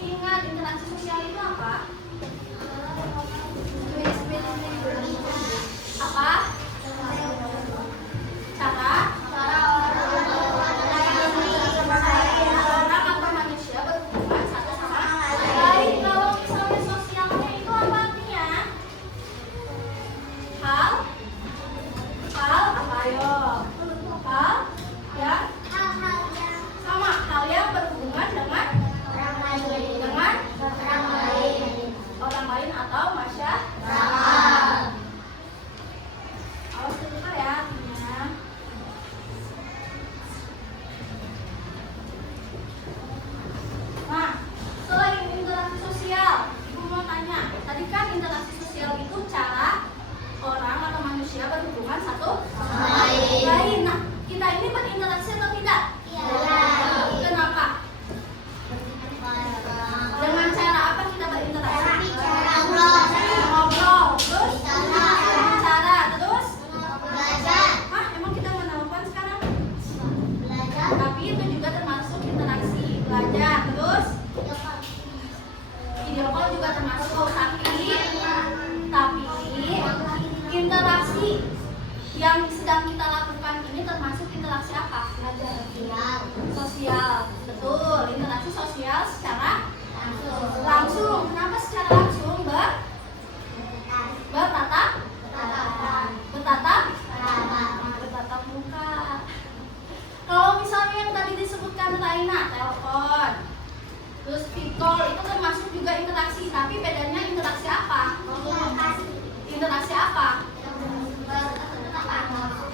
masih ingat interaksi sosial itu apa? Apa? Cara orang atau manusia berhubungan satu sama lain. Kalau misalnya sosialnya itu apa artinya? Hal apa yo? Hal yang sama, hal yang berhubungan dengan orang lain atau masyarakat. Awas dengar ya artinya. Nah, selain interaksi sosial, Ibu mau tanya, tadi kan interaksi sosial itu cara orang atau manusia berhubungan satu sama lain. Nah, kita ini berinteraksi atau tidak? Kenapa? Dengan cara apa kita berinteraksi? Ngobrol. Terus? Terus? Hah, emang kita menelpon sekarang? Tapi itu juga termasuk interaksi. Belajar. Terus? Video call juga termasuk. Tapi interaksi yang sedang kita lakukan ini termasuk interaksi apa? Sosial. Betul, interaksi sosial secara langsung. Kenapa secara langsung? Bertatap muka. Kalau misalnya yang tadi disebutkan Raina, telepon, terus video call, itu termasuk juga interaksi. Tapi bedanya interaksi apa? Interaksi apa?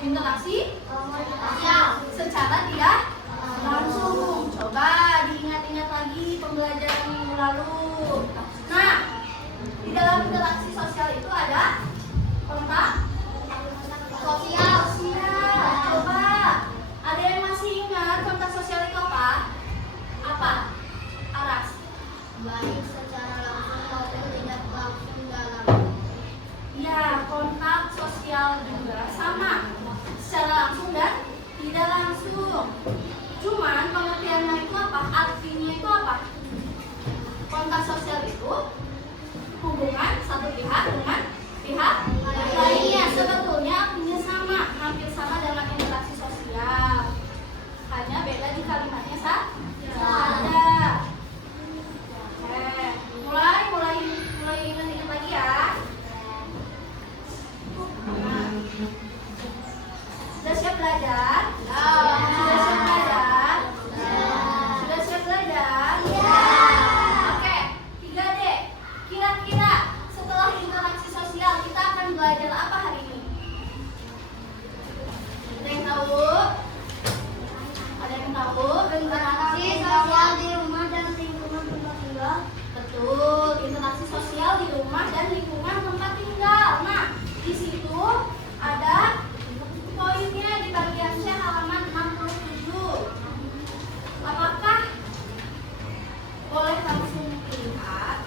Interaksi secara tidak langsung. Coba diingat-ingat lagi pembelajaran minggu lalu. Nah, di dalam interaksi sosial itu ada kontak sosial. Coba, ada yang masih ingat kontak sosial itu apa? Apa? Aras? Baik secara langsung maupun tidak langsung dalam. Ya, kontak sosial juga sama, secara langsung dan tidak langsung. Cuman pengertiannya itu apa? Artinya itu apa? Kontak sosial itu hubungan satu pihak dengan pihak lainnya. Sebetulnya artinya sama, hampir sama dengan interaksi sosial. Hanya beda di kalimatnya saja. Mulai ingat-ingat lagi ya. Sudah siap belajar? Sudah siap belajar? Sudah siap belajar? Oke, 3D. Kira-kira setelah interaksi sosial kita akan belajar apa hari ini? Ada yang tahu? Ada yang tahu? Interaksi sosial di rumah dan lingkungan tempat tinggal. Betul, interaksi sosial di rumah dan lingkungan tempat tinggal. Nah, di situ ada poinnya di bagian C halaman 67. Apakah boleh langsung lihat?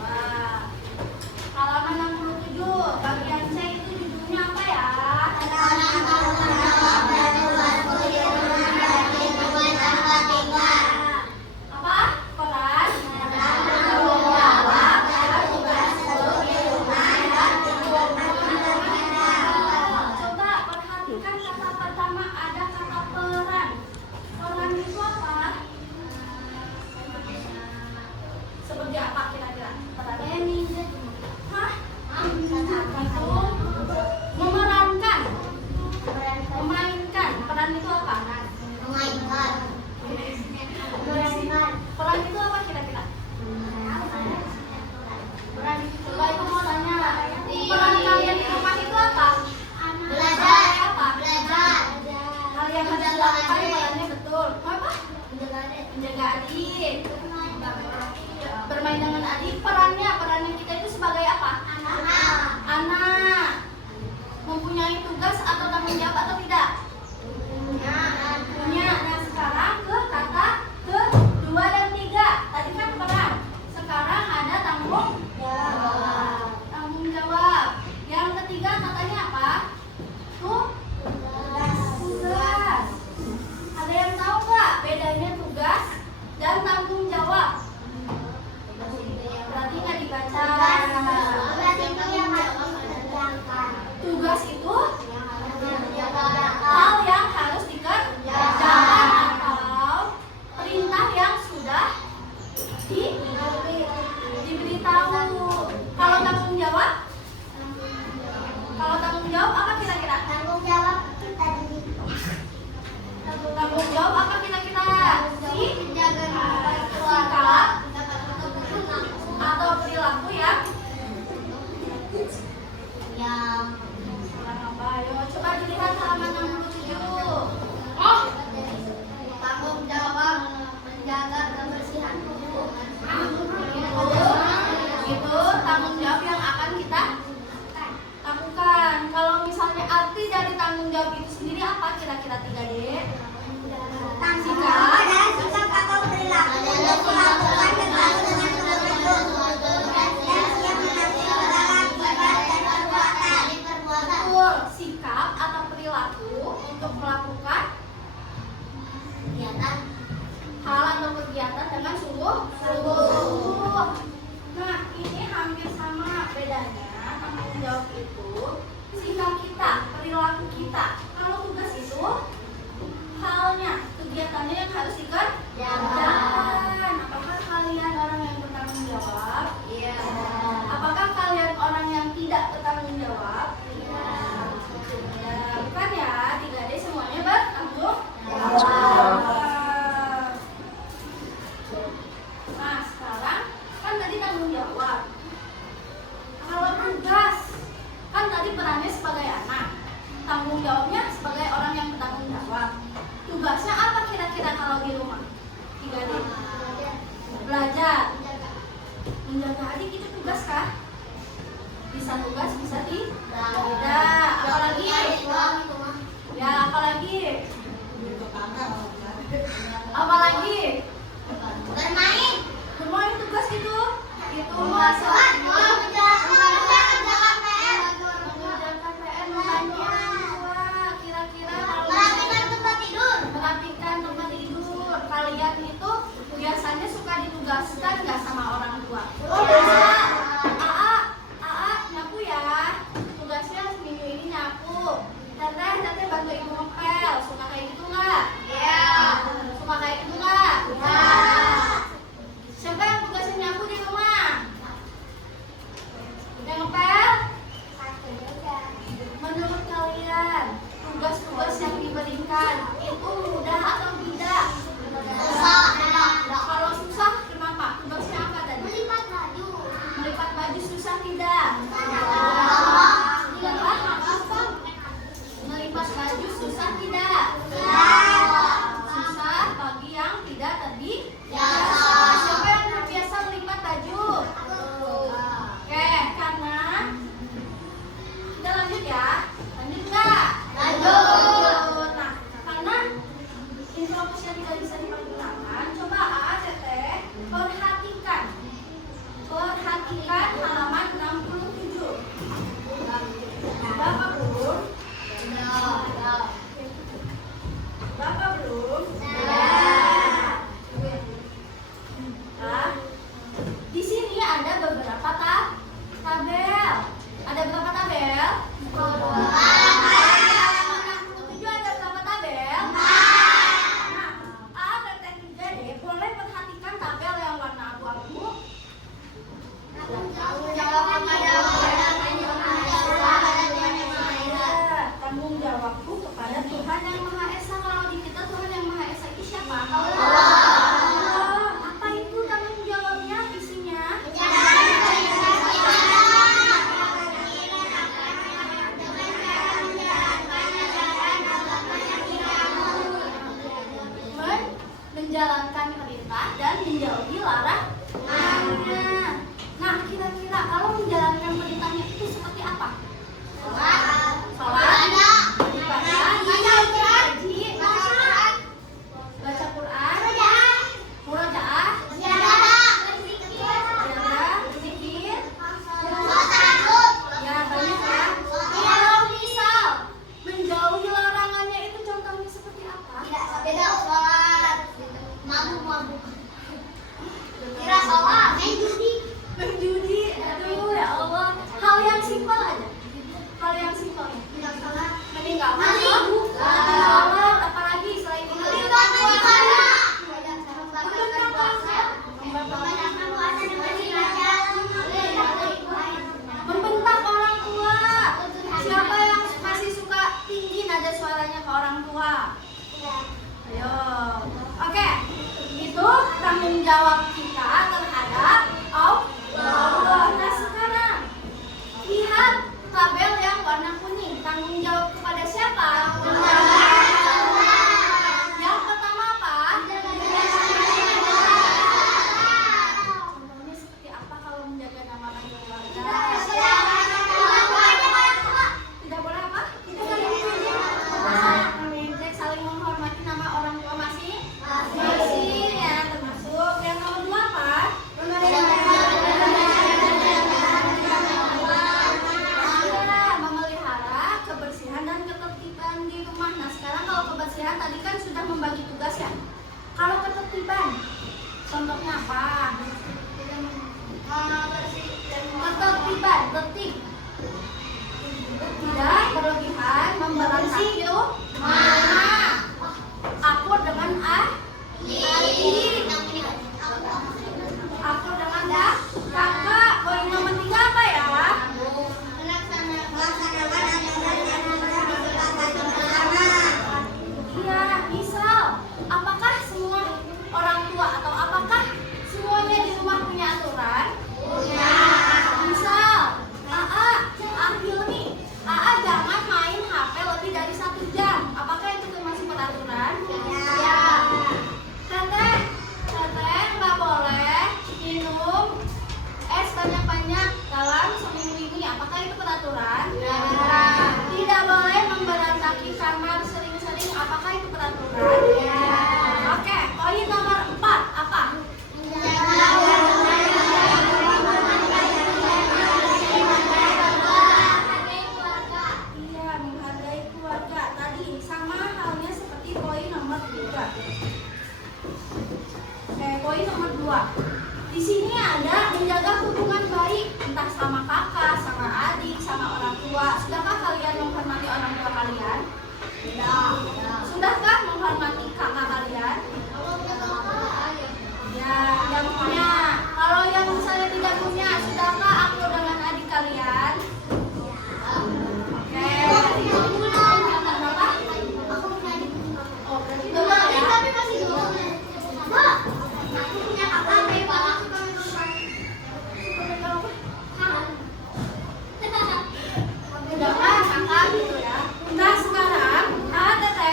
Wah, halaman 67 bagian C itu judulnya apa ya? Apa? Peran? Coba perhatikan kata pertama, ada kata peran. Peran itu apa? Seperti apa kira-kira? Peran? Hah? Itu memerankan, memainkan. Peran itu apa? Peran itu apa kira-kira? Coba itu mau tanya. Peran kalian di rumah itu apa? Belajar. Apa? Hal yang harus dilakukan perannya betul. Apa? Menjaga adik. Bermain dengan adik. Perannya kita itu sebagai apa? Anak. Mempunyai tugas atau tanggung jawab atau tidak? Punya. Nah, sekarang ke kata kedua dan tiga. Tadi kan peran. Sekarang ada tanggung jawab. Yang ketiga katanya apa? Tugas. Ada yang tahu nggak bedanya tugas dan tanggung jawab? Diberitahu. Kalau tanggung jawab? Kalau tanggung jawab apa kira-kira? Tanggung jawab tadi. Tanggung jawab apa kira-kira? Menjaga Sikap atau perilaku yang apa? Ayo coba dilihat halaman 67. tanggung jawab menjaga kebersihan tubuh. Itu tanggung jawab yang akan kita lakukan. Kalau misalnya arti dari tanggung jawab itu sendiri apa kira-kira 3D? Sikap atau perilaku untuk melakukan sesuatu dengan sungguh-sungguh dan siap mengerti dalam ibadah dan perbuatan. Betul, sikap atau perilaku untuk melakukan hal atau kegiatan dengan sungguh-sungguh. Nah, ini hampir sama bedanya. Tanggung jawab itu sikap kita, perilaku kita. Kalau tugas itu halnya, kegiatannya yang harus dikerjakan. Apakah kalian orang yang bertanggung jawab? Iya. Apakah kalian orang yang tidak bertanggung jawab? Ya, bukan ya, 3D semuanya bertanggung jawab. Nah, sekarang kan tadi tanggung jawab. Kalau tugas, kan tadi perannya sebagai anak, tanggung jawabnya sebagai orang yang bertanggung jawab. Tugasnya apa kira-kira kalau di rumah? 3D. Belajar. Menjaga adik itu tugas kah? Bisa tugas, bisa tidak. Apalagi? Ya, apalagi? Apalagi? Bermain. Bermain tugas itu? Itu Mengerjakan PR. mengerjakan PR, membantu orang tua. Kira-kira kalau Merapikan tempat tidur. merapikan tempat tidur, kalian itu biasanya suka ditugaskan nggak sama orang tua? Nyapu ya. Tugasnya minggu ini nyapu. Teteh bantu ibu ngepel. Suka kayak gitu nggak? Iya. Suka kayak gitu nggak? Iya. Siapa yang tugasnya nyapu di rumah? Yang ngepel? Menurut kalian, tugas-tugas yang diberikan itu mudah atau tidak? Susah. Kalau susah, kenapa? Tugasnya apa tadi? Melipat lagi. kita terhadap Allah. Nah sekarang lihat tabel yang warna kuning. Tanggung jawab kepada siapa? Yang pertama apa? Contohnya seperti apa kalau menjaga nama baik keluarga? Tidak boleh apa? Tidak boleh mengejek, saling menghormati nama orang tua masing-masing ya, termasuk yang nomor 2 apa? Memelihara kebersihan dan ketertiban di rumah. Nah sekarang kalau kebersihan tadi kan sudah membagi tugas ya. Kalau ketertiban, contohnya apa? Ketertiban, tertib. Tidak berlebihan, memberantakan rumah. Akur dengan adik. Akur dengan kakak. Poin nomor 3 apa ya? Iya, misal, apakah semua orang tua atau apakah semuanya di rumah punya aturan? Punya. Misal, Ahil nih, jangan main HP lebih dari 1 jam. Apakah itu termasuk peraturan? Ya. Teteh nggak boleh minum es banyak-banyak dalam seminggu ini. Apakah itu peraturan? Ya. Tidak boleh memberantakan kamar sering-sering. Apakah itu peraturan? Ya. Oke, poin nomor 4 apa? Iya, menghargai keluarga. Tadi sama halnya seperti poin nomor 3. Poin nomor 2. Di sini ada menjaga hubungan baik, entah sama kakak, sama adik, sama orang tua. Sudahkah kalian menghormati orang tua kalian? Tidak. Sudahkah menghormati kakak kalian? Ya, yang punya. Kalau yang misalnya tidak punya, sudahkah aku dengan adik kalian? Oke. Kenapa? Oh, berarti belum ya? Tapi masih belum. Udah kan kakak gitu ya. Nah sekarang Teteh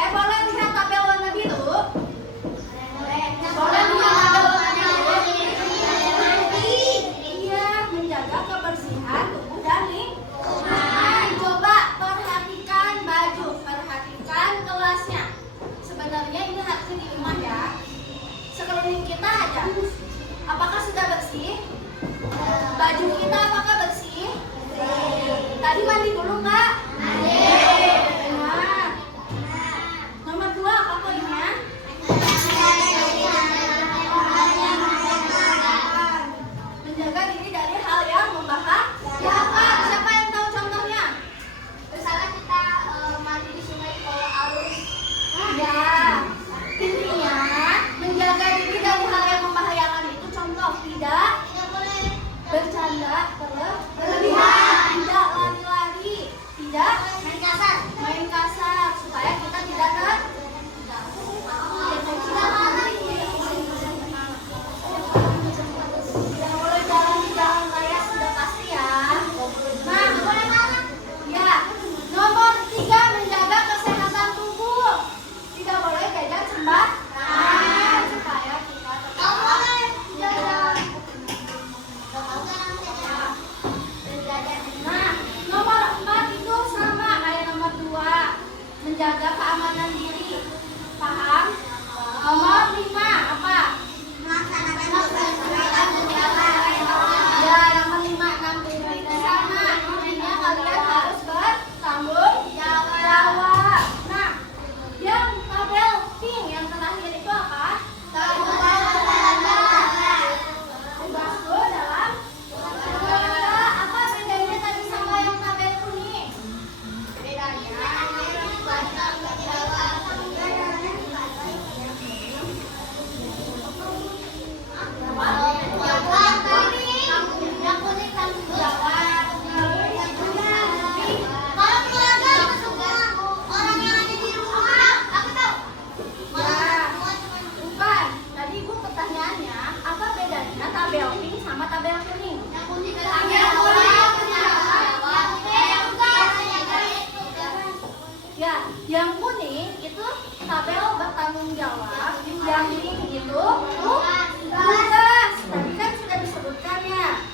Yang ini itu tugas. Tadi kan sudah disebutkan ya.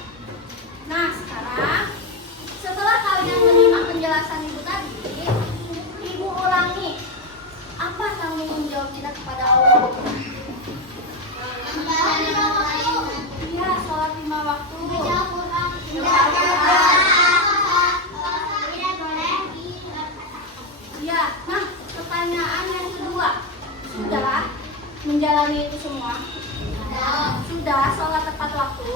Nah, sekarang setelah kalian menyimak penjelasan ibu tadi, ibu ulangi. Apa tanggung jawab kita kepada Allah? Iya, sholat 5 waktu. Iya. Nah, pertanyaan yang kedua, sudah menjalani itu semua? Sudah sholat tepat waktu?